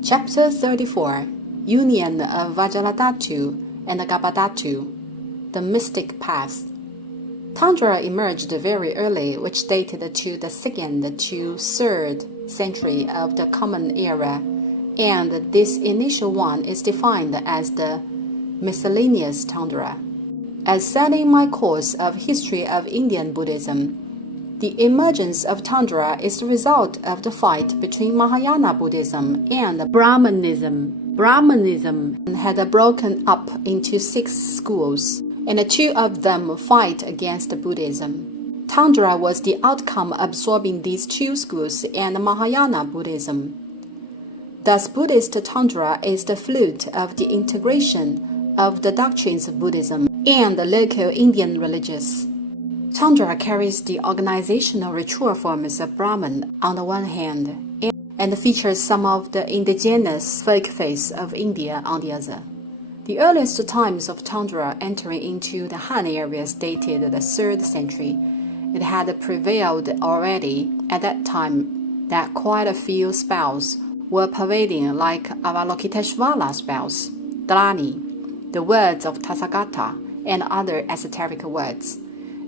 Chapter 34 Union of Vajradhatu and Garbhadhatu, the Mystic Path. Tundra emerged very early, which dated to the 2nd to 3rd century of the Common Era, and this initial one is defined as the miscellaneous tundra. As said in my course of History of Indian Buddhism, the emergence of tundra is the result of the fight between Mahayana Buddhism and Brahmanism. Brahmanism had broken up into 6 schools, and 2 of them fight against Buddhism. Tundra was the outcome absorbing these 2 schools and Mahayana Buddhism. Thus, Buddhist tundra is the fruit of the integration of the doctrines of Buddhism and the local Indian religions. Tundra carries the organizational ritual forms of Brahman on the one hand, and features some of the indigenous folk faiths of India on the other. The earliest times of tundra entering into the Han areas dated the 3rd century. It had prevailed already at that time that quite a few spells were pervading, like Avalokiteshvara spells, Dharani, the words of Tathagata, and other esoteric words,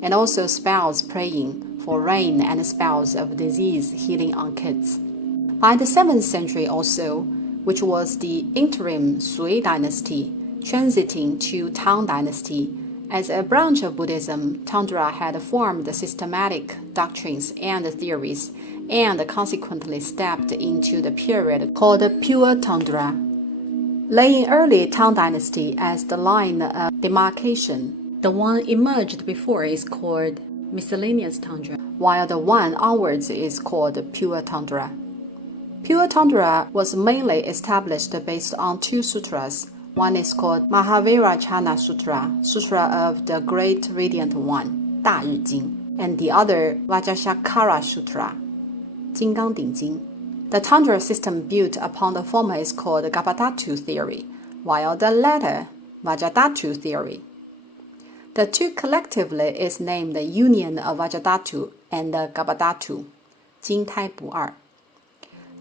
and also spells praying for rain and spells of disease healing on kids. By the 7th century also, which was the interim Sui dynasty, transiting to Tang dynasty, as a branch of Buddhism, tundra had formed systematic doctrines and theories, and consequently stepped into the period called Pure Tundra, laying early Tang dynasty as the line of demarcation. The one emerged before is called miscellaneous tundra, while the one onwards is called pure tundra. Pure tundra was mainly established based on 2 sutras. One is called Mahavajrayana Sutra, Sutra of the Great Radiant One, 大日经, and the other Vajrasankara Sutra, 金刚顶经. The tundra system built upon the former is called Garbhadhatu theory, while the latter Vajradhatu theory. The 2 collectively is named the Union of Vajradhatu and Garbhadhatu, 金胎不二.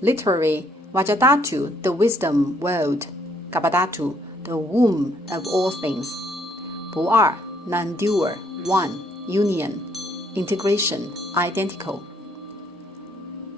Literally, Vajradhatu, the wisdom world, Garbhadhatu, the womb of all things. 不二, non-dual, one, union, integration, identical.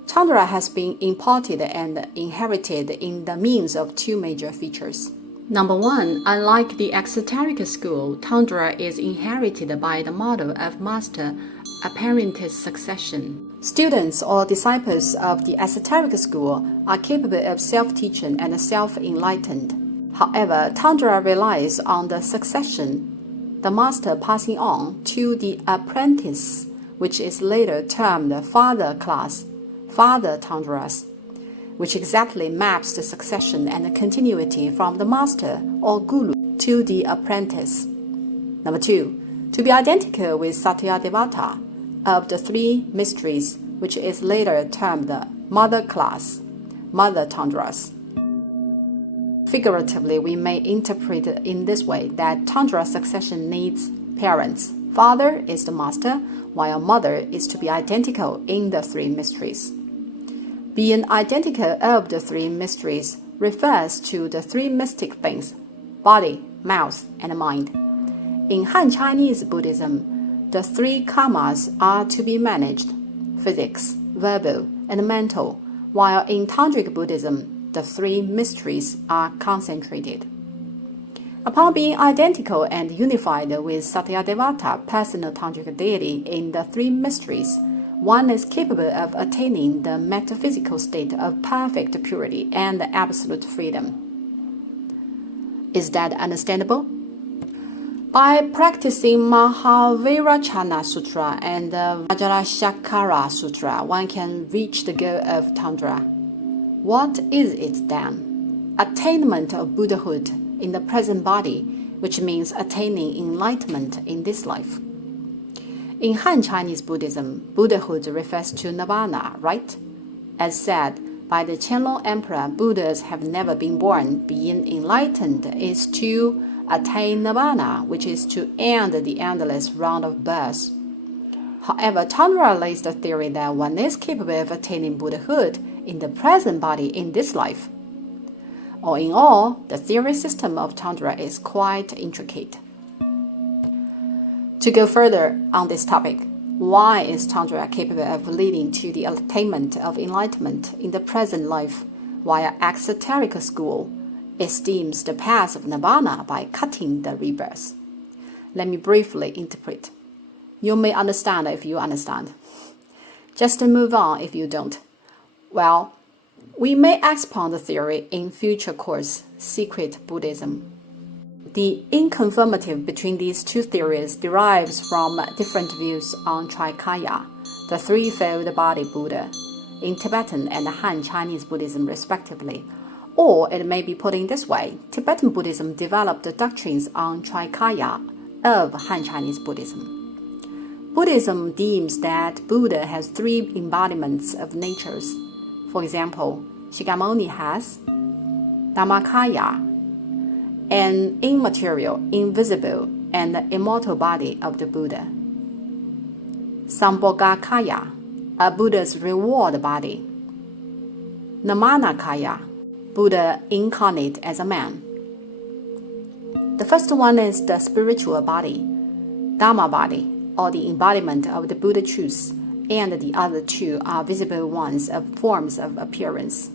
Tundra has been imported and inherited in the means of 2 major features. Number 1, unlike the exoteric school, tundra is inherited by the model of master-apprentice succession. Students or disciples of the esoteric school are capable of self-teaching and self-enlightened. However, tundra relies on the succession, the master passing on to the apprentice, which is later termed father class, father tundras, which exactly maps the succession and continuity from the master or guru to the apprentice. Number 2, to be identical with Satyadevata of the 3 mysteries, which is later termed the mother class, mother tundras. Figuratively, we may interpret it in this way that tundra succession needs parents. Father is the master, while mother is to be identical in the 3 mysteries. Being identical of the 3 mysteries refers to the 3 mystic things, body, mouth, and mind. In Han Chinese Buddhism, the 3 karmas are to be managed, physics, verbal, and mental, while in Tantric Buddhism, the 3 mysteries are concentrated. Upon being identical and unified with Satyadevata, personal tantric deity in the 3 mysteries, one is capable of attaining the metaphysical state of perfect purity and absolute freedom. Is that understandable? By practicing Mahavajrayana Sutra and Vajrasankara Sutra, one can reach the goal of tundra. What is it then? Attainment of Buddhahood in the present body, which means attaining enlightenment in this life. In Han Chinese Buddhism, Buddhahood refers to nirvana, right? As said by the Qianlong Emperor, Buddhas have never been born. Being enlightened is to attain nirvana, which is to end the endless round of births. However, Tundra lays the theory that one is capable of attaining Buddhahood in the present body in this life. All in all, the theory system of Tantra is quite intricate. To go further on this topic, why is Tantra capable of leading to the attainment of enlightenment in the present life, while exoteric school esteems the path of nirvana by cutting the rebirth? Let me briefly interpret. You may understand if you understand. Just move on if you don't. Well, we may expound the theory in future course, Secret Buddhism. The inconformity between these two theories derives from different views on Trikaya, the threefold body Buddha, in Tibetan and Han Chinese Buddhism respectively. Or it may be put in this way: Tibetan Buddhism developed the doctrines on Trikaya of Han Chinese Buddhism. Buddhism deems that Buddha has three embodiments of natures. For example, Shakyamuni has Dhammakaya, an immaterial, invisible, and immortal body of the Buddha. Sambhogakaya, a Buddha's reward body. Nirmanakaya, Buddha incarnate as a man. The first one is the spiritual body, Dhamma body, or the embodiment of the Buddha truth, and the other two are visible ones of forms of appearance.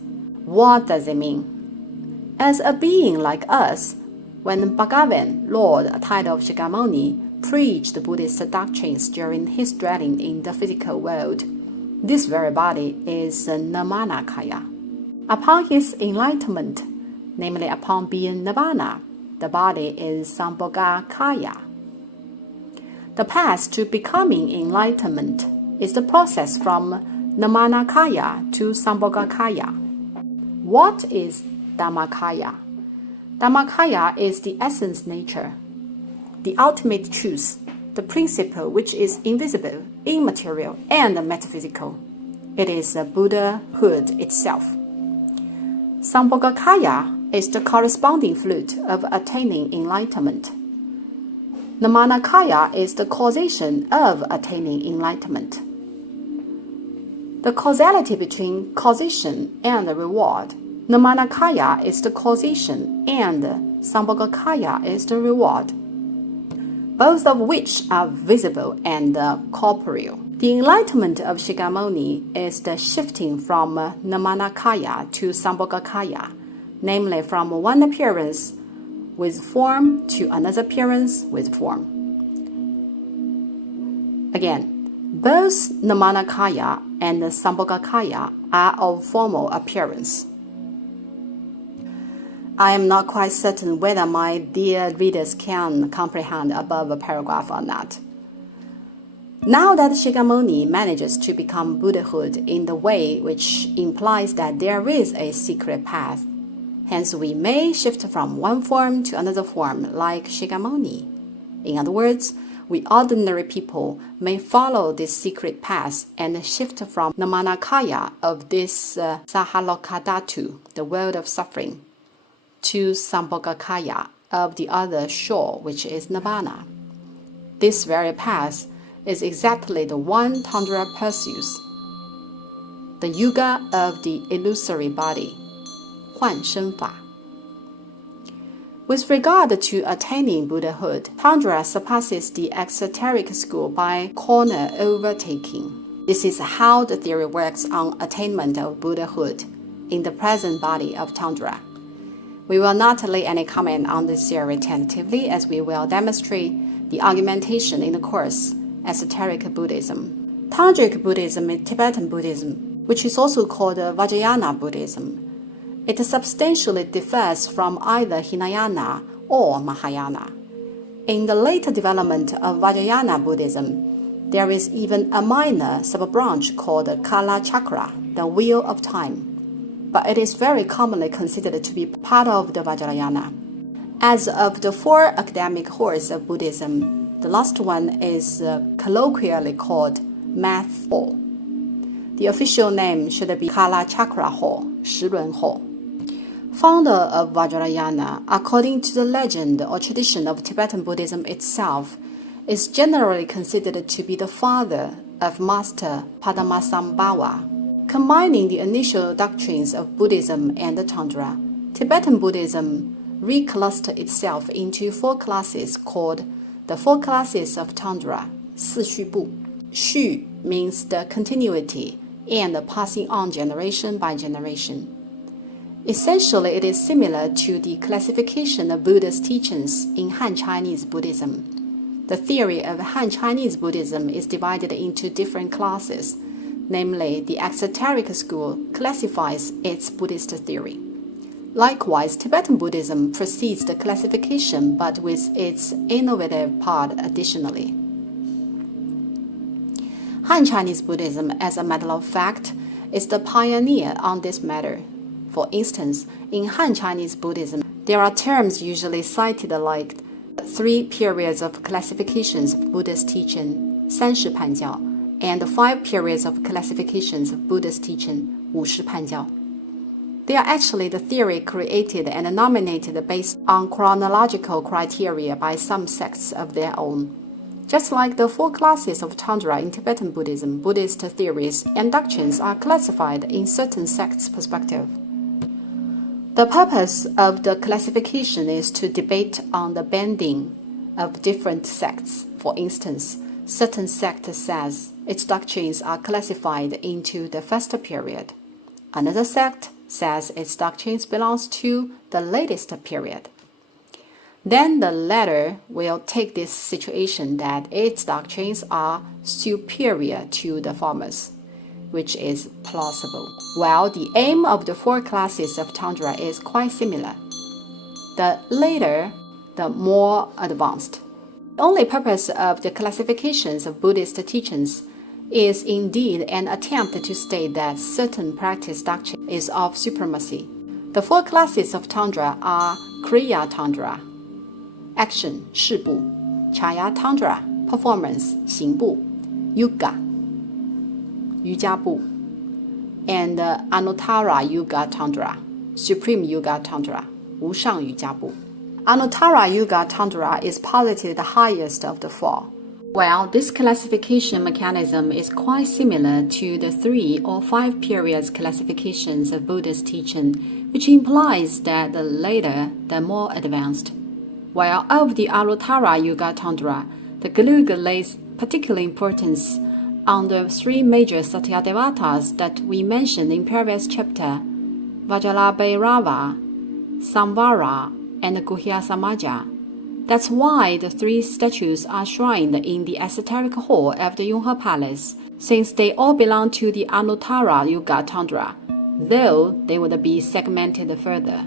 What does it mean? As a being like us, when Bhagavan, Lord, a title of Shakyamuni, preached Buddhist doctrines during his dwelling in the physical world, this very body is Nirmanakaya. Upon his enlightenment, namely upon being Nirvana, the body is Sambhogakaya. The path to becoming enlightenment is the process from Nirmanakaya to Sambhogakaya. What is Dhammakaya? Dhammakaya is the essence nature, the ultimate truth, the principle which is invisible, immaterial, and metaphysical. It is the Buddhahood itself. Sambhogakaya is the corresponding fruit of attaining enlightenment. Nirmanakaya is the causation of attaining enlightenment. The causality between causation and reward. Nirmanakaya is the causation and Sambhogakaya is the reward, both of which are visible and corporeal. The enlightenment of Shakyamuni is the shifting from Nirmanakaya to Sambhogakaya, namely from one appearance with form to another appearance with form. Again, both Nirmanakaya and Sambhogakaya are of formal appearance. I am not quite certain whether my dear readers can comprehend above a paragraph or not. Now that Shakyamuni manages to become Buddhahood in the way which implies that there is a secret path, hence we may shift from one form to another form like Shakyamuni. In other words, we ordinary people may follow this secret path and shift from Nirmanakaya of this Sahalokadhatu, the world of suffering, to Sambhogakaya of the other shore, which is Nirvana. This very path is exactly the one Tantra pursues, the yuga of the illusory body, 幻身法. With regard to attaining Buddhahood, Tantra surpasses the exoteric school by corner overtaking. This is how the theory works on attainment of Buddhahood in the present body of Tantra. We will not lay any comment on this theory tentatively, as we will demonstrate the argumentation in the course Esoteric Buddhism. Tantric Buddhism is Tibetan Buddhism, which is also called Vajrayana Buddhism. It substantially differs from either Hinayana or Mahayana. In the later development of Vajrayana Buddhism, there is even a minor sub-branch called Kala Chakra, the Wheel of Time, but it is very commonly considered to be part of the Vajrayana. As of the four academic halls of Buddhism, the last one is colloquially called Math Hall. The official name should be Kala Chakra Hall, Shilun Hall. Founder of Vajrayana, according to the legend or tradition of Tibetan Buddhism itself, is generally considered to be the father of Master Padmasambhava. Combining the initial doctrines of Buddhism and Tantra, Tibetan Buddhism reclustered itself into 4 classes called the 4 classes of Tundra, 四序部. Xu means the continuity and the passing on generation by generation. Essentially, it is similar to the classification of Buddha's teachings in Han Chinese Buddhism. The theory of Han Chinese Buddhism is divided into different classes, namely, the exoteric school classifies its Buddhist theory. Likewise, Tibetan Buddhism precedes the classification but with its innovative part additionally. Han Chinese Buddhism, as a matter of fact, is the pioneer on this matter. For instance, in Han Chinese Buddhism, there are terms usually cited like 3 periods of classifications of Buddhist teaching, 三世判教, and 5 periods of classifications of Buddhist teaching, 五世判教. They are actually the theory created and nominated based on chronological criteria by some sects of their own. Just like the 4 classes of Tundra in Tibetan Buddhism, Buddhist theories and doctrines are classified in certain sects' perspective. The purpose of the classification is to debate on the bending of different sects. For instance, certain sect says its doctrines are classified into the first period. Another sect says its doctrines belongs to the latest period. Then the latter will take this situation that its doctrines are superior to the former's, which is plausible. While the aim of the 4 classes of Tundra is quite similar. The later, the more advanced. The only purpose of the classifications of Buddhist teachings is indeed an attempt to state that certain practice doctrine is of supremacy. The 4 classes of Tundra are Kriya Tundra, action, 事部, Chaya Tundra, performance, 行部, Yuga, 瑜伽部, and Anuttara Yuga Tundra, Supreme Yuga Tundra, 无上瑜伽部. Anuttara Yuga Tundra is posited the highest of the 4. Well, this classification mechanism is quite similar to the 3 or 5 periods classifications of Buddhist teaching, which implies that the later, the more advanced. While of the Anuttara Yuga Tundra, the Galuga lays particular importance on the 3 major Satyadevatas that we mentioned in previous chapter, Vajrabhairava, Samvara, and Guhya Samaja. That's why the 3 statues are shrined in the esoteric hall of the Yonghe Palace, since they all belong to the Anuttara Yuga Tundra, though they would be segmented further.